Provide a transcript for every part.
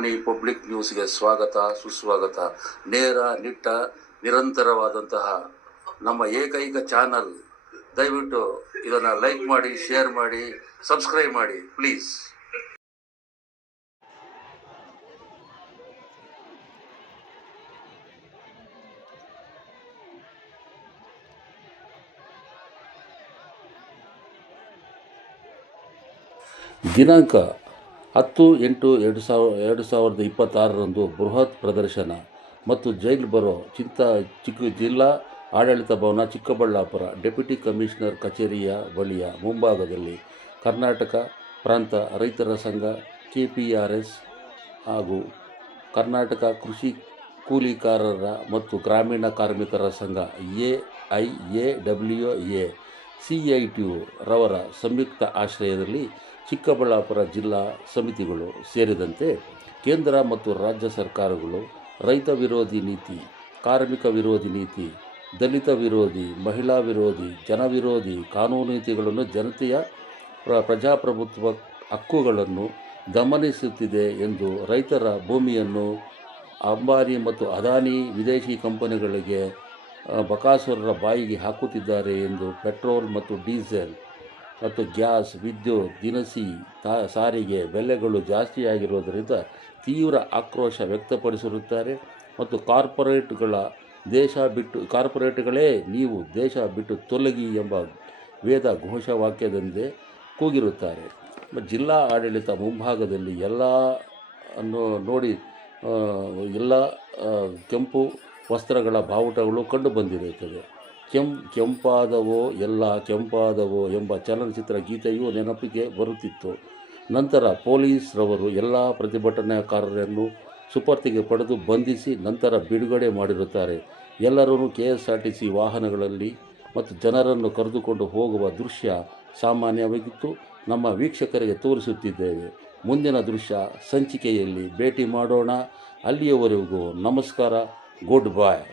Chintamani public ನ್ಯೂಸ್ಗೆ ಸ್ವಾಗತ ಸುಸ್ವಾಗತ. ನೇರ ನಿಟ್ಟ ನಿರಂತರವಾದಂತಹ ನಮ್ಮ ಏಕೈಕ ಚಾನಲ್. ದಯವಿಟ್ಟು ಇದನ್ನು ಲೈಕ್ ಮಾಡಿ, ಶೇರ್ ಮಾಡಿ, ಸಬ್ಸ್ಕ್ರೈಬ್ ಮಾಡಿ ಪ್ಲೀಸ್. ದಿನಾಂಕ 10/8/2026 ಬೃಹತ್ ಪ್ರದರ್ಶನ ಮತ್ತು ಜೈಲ್ ಬರೋ ಜಿಲ್ಲಾ ಆಡಳಿತ ಭವನ, ಚಿಕ್ಕಬಳ್ಳಾಪುರ. ಡೆಪ್ಯೂಟಿ ಕಮಿಷನರ್ ಕಚೇರಿಯ ಬಳಿಯ ಮುಂಭಾಗದಲ್ಲಿ ಕರ್ನಾಟಕ ಪ್ರಾಂತ ರೈತರ ಸಂಘ, KPRS ಹಾಗೂ ಕರ್ನಾಟಕ ಕೃಷಿ ಕೂಲಿಕಾರರ ಮತ್ತು ಗ್ರಾಮೀಣ ಕಾರ್ಮಿಕರ ಸಂಘ AIAWA CITU ರವರ ಸಂಯುಕ್ತ ಆಶ್ರಯದಲ್ಲಿ ಚಿಕ್ಕಬಳ್ಳಾಪುರ ಜಿಲ್ಲಾ ಸಮಿತಿಗಳು ಸೇರಿದಂತೆ ಕೇಂದ್ರ ಮತ್ತು ರಾಜ್ಯ ಸರ್ಕಾರಗಳು ರೈತ ವಿರೋಧಿ ನೀತಿ, ಕಾರ್ಮಿಕ ವಿರೋಧಿ ನೀತಿ, ದಲಿತ ವಿರೋಧಿ, ಮಹಿಳಾ ವಿರೋಧಿ, ಜನ ವಿರೋಧಿ ಕಾನೂನು ನೀತಿಗಳನ್ನು ಜನತೆಯ ಪ್ರಜಾಪ್ರಭುತ್ವ ಹಕ್ಕುಗಳನ್ನು ದಮನಿಸುತ್ತಿದೆ ಎಂದು ರೈತರ ಭೂಮಿಯನ್ನು ಅಂಬಾನಿ ಮತ್ತು ಅದಾನಿ ವಿದೇಶಿ ಕಂಪನಿಗಳಿಗೆ ಬಕಾಸುರರ ಬಾಯಿಗೆ ಹಾಕುತ್ತಿದ್ದಾರೆ ಎಂದು ಪೆಟ್ರೋಲ್ ಮತ್ತು ಡೀಸೆಲ್ ಮತ್ತು ಗ್ಯಾಸ್, ವಿದ್ಯುತ್, ದಿನಸಿ ಸಾರಿಗೆ ಬೆಲೆಗಳು ಜಾಸ್ತಿಯಾಗಿರುವುದರಿಂದ ತೀವ್ರ ಆಕ್ರೋಶ ವ್ಯಕ್ತಪಡಿಸಿರುತ್ತಾರೆ. ಮತ್ತು ಕಾರ್ಪೊರೇಟ್ಗಳೇ ನೀವು ದೇಶ ಬಿಟ್ಟು ತೊಲಗಿ ಎಂಬ ವೇದ ಘೋಷವಾಕ್ಯದಂತೆ ಕೂಗಿರುತ್ತಾರೆ. ಜಿಲ್ಲಾ ಆಡಳಿತ ಮುಂಭಾಗದಲ್ಲಿ ಎಲ್ಲ ಕೆಂಪು ವಸ್ತ್ರಗಳ ಬಾವುಟಗಳು ಕಂಡುಬಂದಿರುತ್ತದೆ. ಕೆಂಪಾದವೋ ಎಲ್ಲ ಕೆಂಪಾದವೋ ಎಂಬ ಚಲನಚಿತ್ರ ಗೀತೆಯು ನೆನಪಿಗೆ ಬರುತ್ತಿತ್ತು. ನಂತರ ಪೊಲೀಸರವರು ಎಲ್ಲ ಪ್ರತಿಭಟನಾಕಾರರನ್ನು ಸುಪರ್ದಿಗೆ ಪಡೆದು ಬಂಧಿಸಿ ನಂತರ ಬಿಡುಗಡೆ ಮಾಡಿರುತ್ತಾರೆ. ಎಲ್ಲರೂ KSRTC ವಾಹನಗಳಲ್ಲಿ ಮತ್ತು ಜನರನ್ನು ಕರೆದುಕೊಂಡು ಹೋಗುವ ದೃಶ್ಯ ಸಾಮಾನ್ಯವಾಗಿತ್ತು. ನಮ್ಮ ವೀಕ್ಷಕರಿಗೆ ತೋರಿಸುತ್ತಿದ್ದೇವೆ. ಮುಂದಿನ ದೃಶ್ಯ ಸಂಚಿಕೆಯಲ್ಲಿ ಭೇಟಿ ಮಾಡೋಣ. ಅಲ್ಲಿಯವರೆಗೂ ನಮಸ್ಕಾರ, ಗುಡ್ ಬಾಯ್.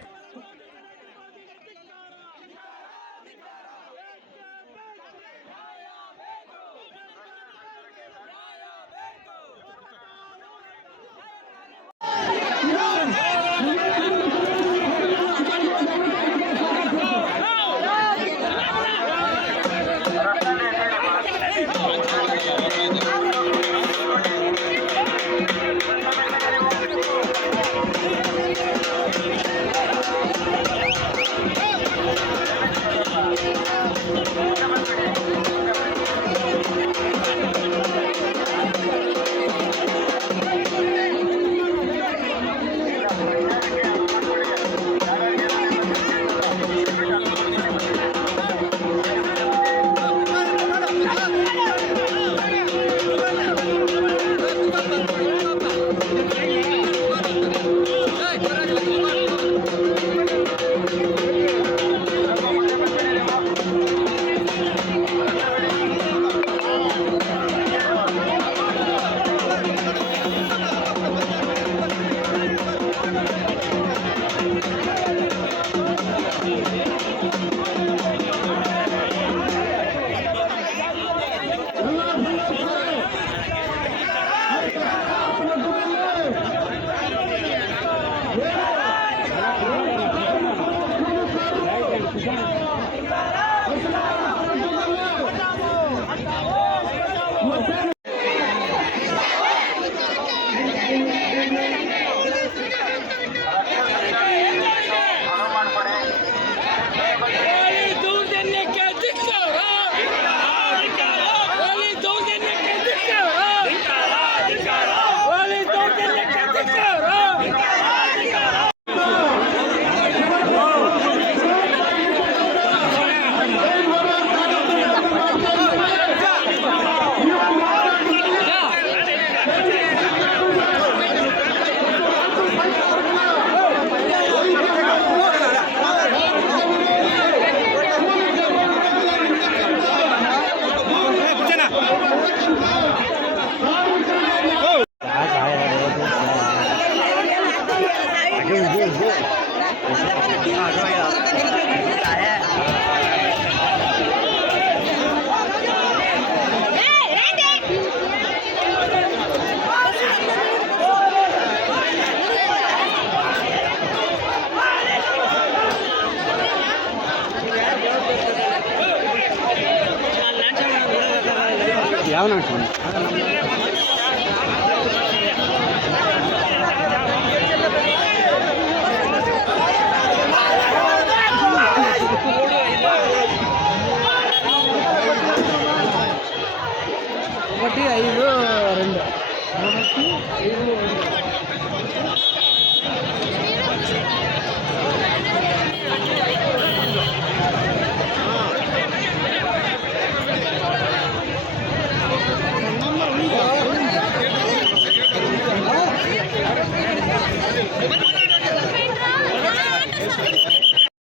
ಯಾವ ನಾಟಕ?